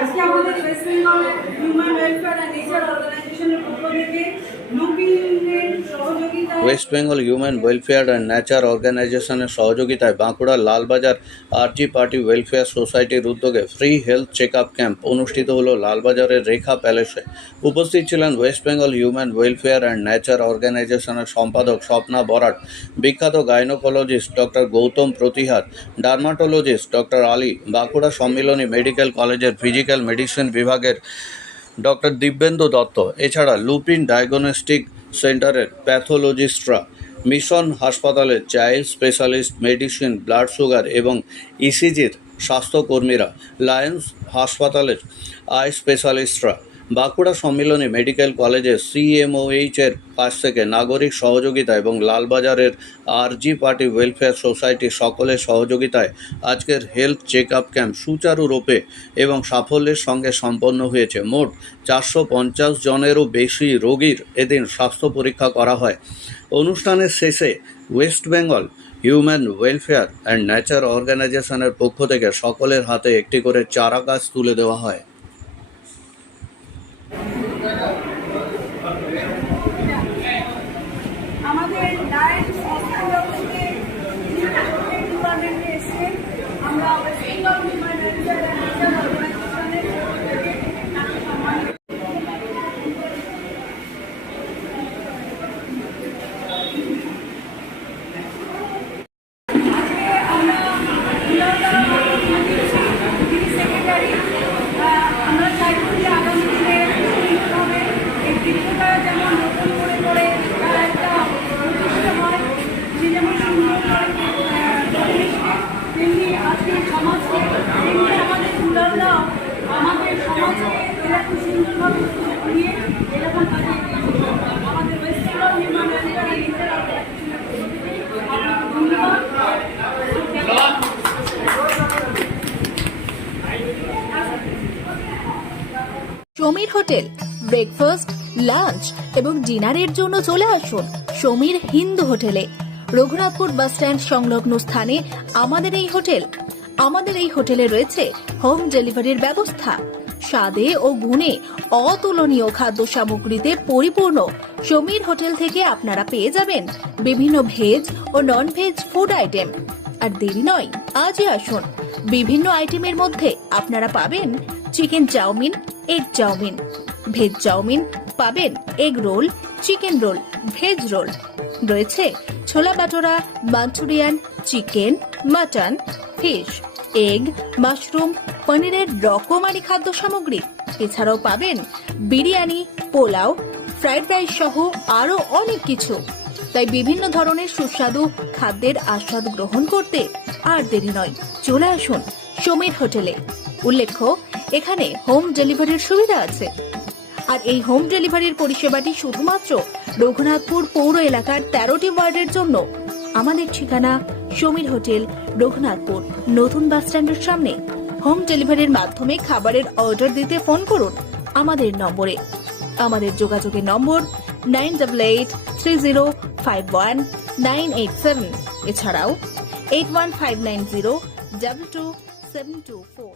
আজকে আমাদের West Bengal human welfare and nature অর্গানাইজেশনের পক্ষ থেকে লুপিনের সহযোগিতায় West Bengal human welfare and nature অর্গানাইজেশনের সহযোগিতায় বাঁকুড়ার লালবাজার আরজি পার্টি ওয়েলফেয়ার সোসাইটির উদ্যোগে free health check up camp অনুষ্ঠিত হলো লালবাজারের রেখা প্যালেসে। উপস্থিত ছিলেন West Bengal human welfare and nature অর্গানাইজেশনের সম্পাদক স্বপ্না বরাট, বিখ্যাত gynaecologist doctor Gautam Pratihar, dermatologist doctor Ali, Bankura Sammilani medical কলেজের ফিজিক্যাল মেডিসিন বিভাগের ডক্টর দিব্যেন্দু দত্ত, এছাড়া লুপিন ডায়াগনস্টিক সেন্টারের প্যাথোলজিস্টরা, মিশন হাসপাতালের child specialist medicine, blood sugar এবং ইসিজির স্বাস্থ্যকর্মীরা, লায়ন্স হাসপাতালের আই স্পেশালিস্টরা, বাঁকুড়া সম্মিলনী মেডিকেল কলেজের সিএমওএইচ এর কাছ থেকে নাগরিক সহযোগিতা এবং লালবাজারের আরজি পার্টি ওয়েলফেয়ার সোসাইটি সকলের সহযোগিতায় আজকের হেলথ চেক আপ ক্যাম্প সুচারুরূপে এবং সাফল্যের সঙ্গে সম্পন্ন হয়েছে। মোট 450 জনেরও বেশি রোগীর এদিন স্বাস্থ্য পরীক্ষা করা হয়। অনুষ্ঠানের শেষে West Bengal human welfare and nature অর্গানাইজেশনের পক্ষ থেকে সকলের হাতে একটি করে চারা গাছ তুলে দেওয়া হয়। আমাদের ডায়েট হসপিটালে ডিপার্টমেন্টে এসে আমরা West Bengal human welfare and nature অর্গানাইজেশনের সেক্রেটারি আমরা চাইব যে আগামী দিনে এই বৃক্ষটা যেমন নতুন করে করে তার একটা প্রতিষ্ঠা হয়, সে যেমন সুন্দর করে তেমনি আজকের সমাজকে, তেমনি আমাদের রুরালরাও আমাদের সমাজকে এরকম সুন্দরভাবে নিয়ে এরকম কাজে আমাদের West Bengal human welfare and nature অর্গানাইজেশনের ধন্যবাদ। সমীর হোটেল ব্রেকফাস্ট, লাঞ্চ এবং ডিনারের জন্য চলে আসুন সমীর হিন্দু হোটেলে। রঘুনাথপুর বাস স্ট্যান্ড সংলগ্ন স্থানে আমাদের এই হোটেলে রয়েছে হোম ডেলিভারির ব্যবস্থা। স্বাদে ও গুণে অতুলনীয় খাদ্য সামগ্রীতে পরিপূর্ণ সমীর হোটেল থেকে আপনারা পেয়ে যাবেন বিভিন্ন ভেজ ও নন ভেজ ফুড আইটেম। আর দেরি নয়, আজই আসুন। বিভিন্ন আইটেমের মধ্যে আপনারা পাবেন chicken chow mein, egg chow mein, veg chow mein, পাবেন egg roll, chicken roll, veg roll, রয়েছে chole bhatura, Manchurian, chicken, mutton, fish, egg, mushroom, পনিরের রকমারি খাদ্য সামগ্রী। এছাড়াও পাবেন বিরিয়ানি, পোলাও, ফ্রাইড রাইস সহ আরো অনেক কিছু। তাই বিভিন্ন ধরনের সুস্বাদু খাদ্যের আস্বাদ গ্রহণ করতে আর দেরি নয়, চলে আসুন সমীর হোটেলে। উল্লেখ্য, এখানে হোম ডেলিভারির সুবিধা আছে। আর এই হোম ডেলিভারির পরিষেবাটি শুধুমাত্র রঘুনাথপুর পৌর এলাকার 13টি ওয়ার্ডের জন্য। আমাদের ঠিকানা সমীর হোটেল, রঘুনাথপুর নতুন বাস স্ট্যান্ডের সামনে। হোম ডেলিভারির মাধ্যমে খাবারের অর্ডার দিতে ফোন করুন আমাদের নম্বরে। আমাদের যোগাযোগের নম্বর 9883051987, এছাড়াও 81590222724।